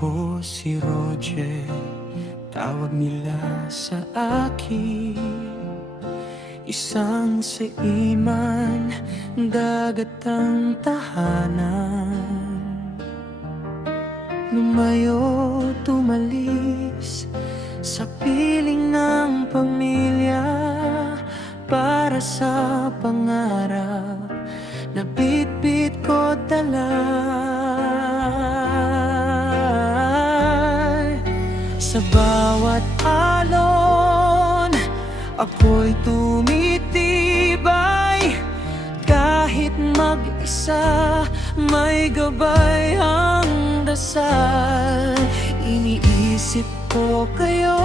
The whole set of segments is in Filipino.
Ako si Roger, tawag nila sa akin. Isang saiman, dagat ang tahanan. Lumayo, tumalis sa piling ng pamilya, para sa pangarap na bitbit ko dala. Sa bawat alon, ako'y tumitibay. Kahit mag-isa, may gabay ang dasal. Iniisip ko kayo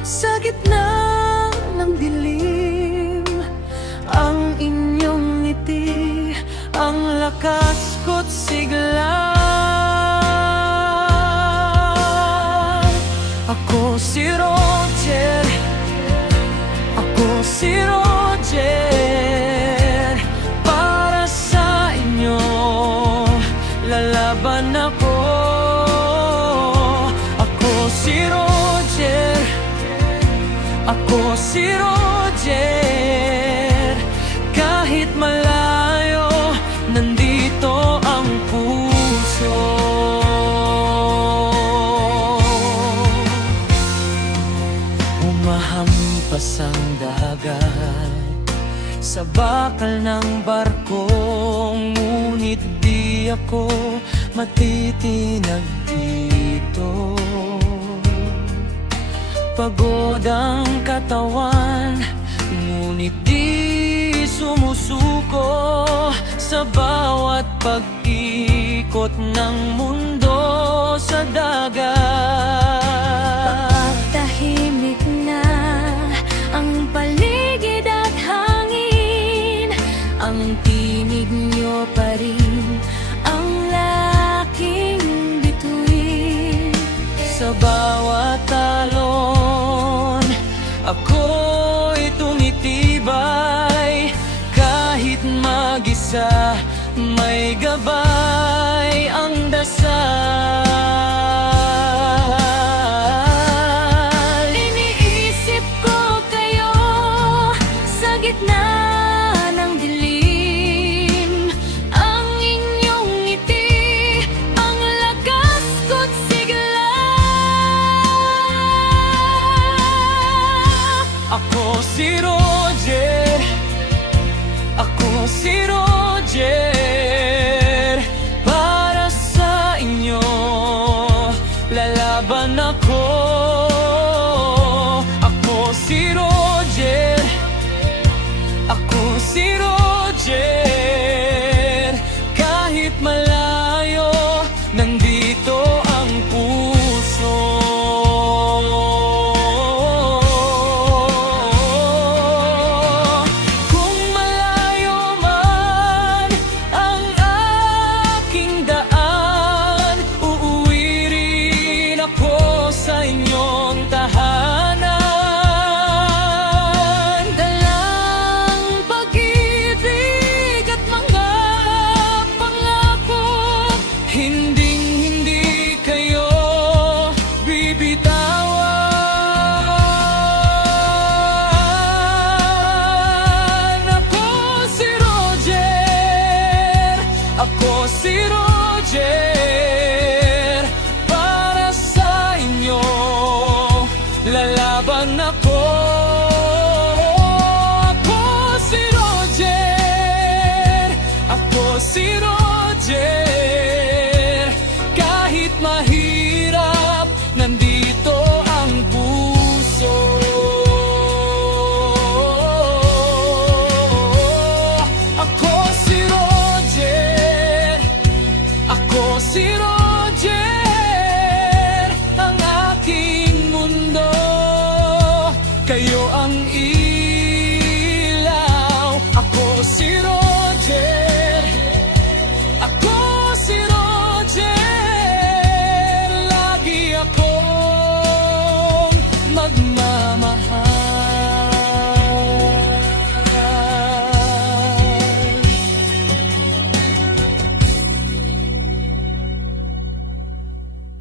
sa gitna ng dilim. Ang inyong ngiti, ang lakas ko't sigla. Ako si Roger, ako si Roger. Para sa inyo, lalaban ako. Ako si Roger, ako si Roger. Kahit malayo, nandito ang puso. Humahampas ang dagat sa bakal ng barko, ngunit di ako matitinag dito. Pagod ang katawan, ngunit di sumusuko sa bawat pag-ikot ng mundo sa dagat. Tahimik na ang paligid at hangin, ang tinig nyo pa rin ang laking bituin. Sa bawat talon, ako'y tumitibay. Kahit mag-isa, may gabay.